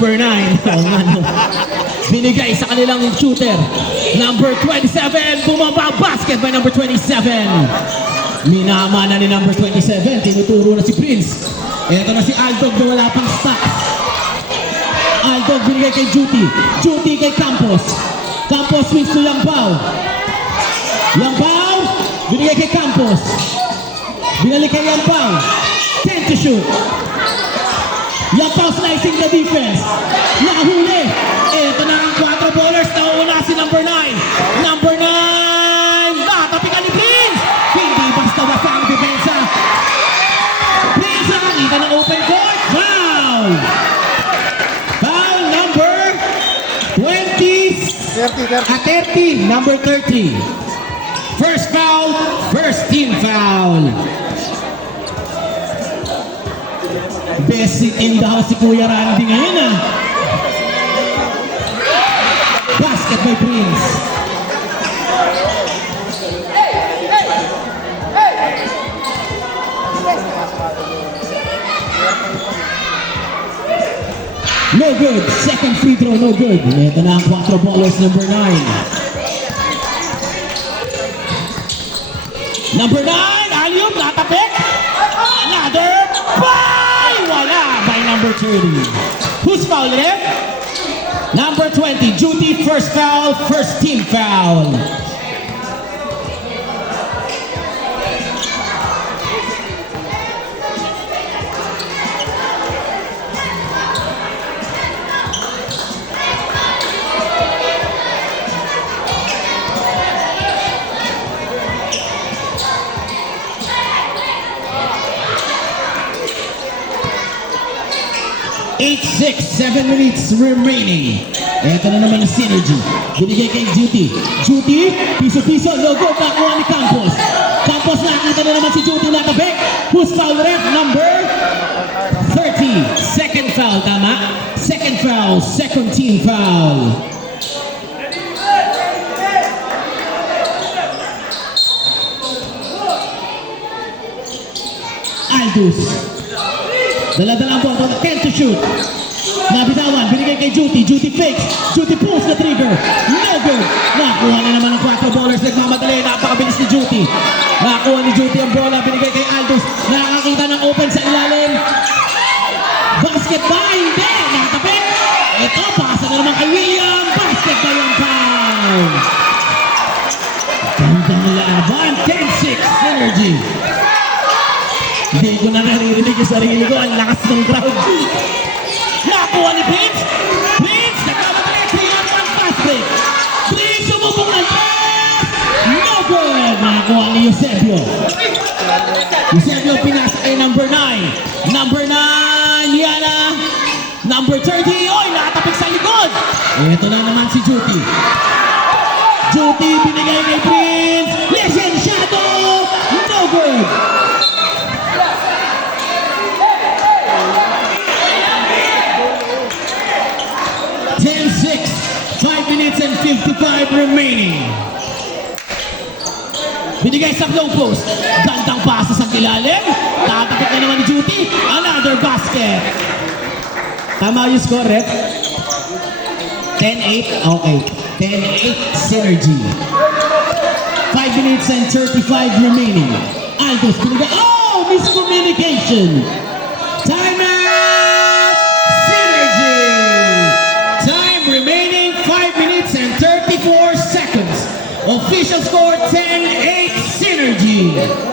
number 9. Oo nga, no. Binigay sa kanilang shooter. Number 27, bumaba basket by number 27. Minama na ni number 27. Tinuturo na si Prince. Ito na si Aldog na wala pang stocks. Aldog binigay kay Juti. Juti kay Campos. Campos swings to Yang Pao. Yang Pao binigay kay Campos. Binalik kay Yang Pao. 10 to shoot. Yang Pao slicing the defense. Nahuli. Ito na ang 4 ballers. Nauna si number 9. Number 9. Natapikan ni Prince. Hindi basta-basta ang depensa. Prince nakakita ng open court. Foul. Foul number 30. Number 30. First foul. First team foul. Best in the house si Kuya Randy ngayon ah. Basket by Prince. No good. Second free throw, no good. Ito na ang 4 ballers, number 9. Number 9, alley-oop, natapik. Another by! Wala by number 30. Who's fouled it? Number 20, Judy, first foul, first team foul. Eight, 6, 7 minutes remaining. Ito na naman ang synergy. Binigay kay Judy. Judy, piso-piso, no good. Nakuha ni Campos. Campos, nakita na naman si Judy natabik. Who's foul ref? Number 30. Second foul, tama? Second foul, second team foul. Aldous. Dala-dala ang ball, 10 to shoot. Nabitawan, binigay kay Judy. Judy fakes. Judy pulls the trigger. No good. Nakuha na naman ang 4 ballers. Nagmamadali. Napakabilis ni Judy. Nakuha ni Judy ang bola. Binigay kay Aldous. Nakakita ng open sa ilalim. Basket ba? Hindi. Nakatapik. Ito, pasa na naman kay William. Basket ba yung foul? Gandang laban. 10-6. Synergy. Hindi ko na naririnig yung sarili ko. Ang lakas ng crowd. Nakuha ni Prince. Prince, nagkamadali. 3-on-1 fast break. Prince, sumubong ng pass. No good. Nakuha ni Eusebio. Eusebio pinasa kay number 9. Number 9, Yana. Number 30. Oy, nakatapik sa likod. Ito na naman si Judy. Judy, binigay kay Prince. Licenciado. No good. And 55 remaining. Binigay sa low post. Gandang pasa sa ilalim. Tatapik na naman ni Judy. Another basket. Tama yung score, ref? 10-8? Okay. 10-8 synergy. 5 minutes and 35 remaining. Aldous binigay. Oh! Miscommunication. Time out! Synergy! Time remaining 5 minutes and 34 seconds. Official score 10-8 synergy.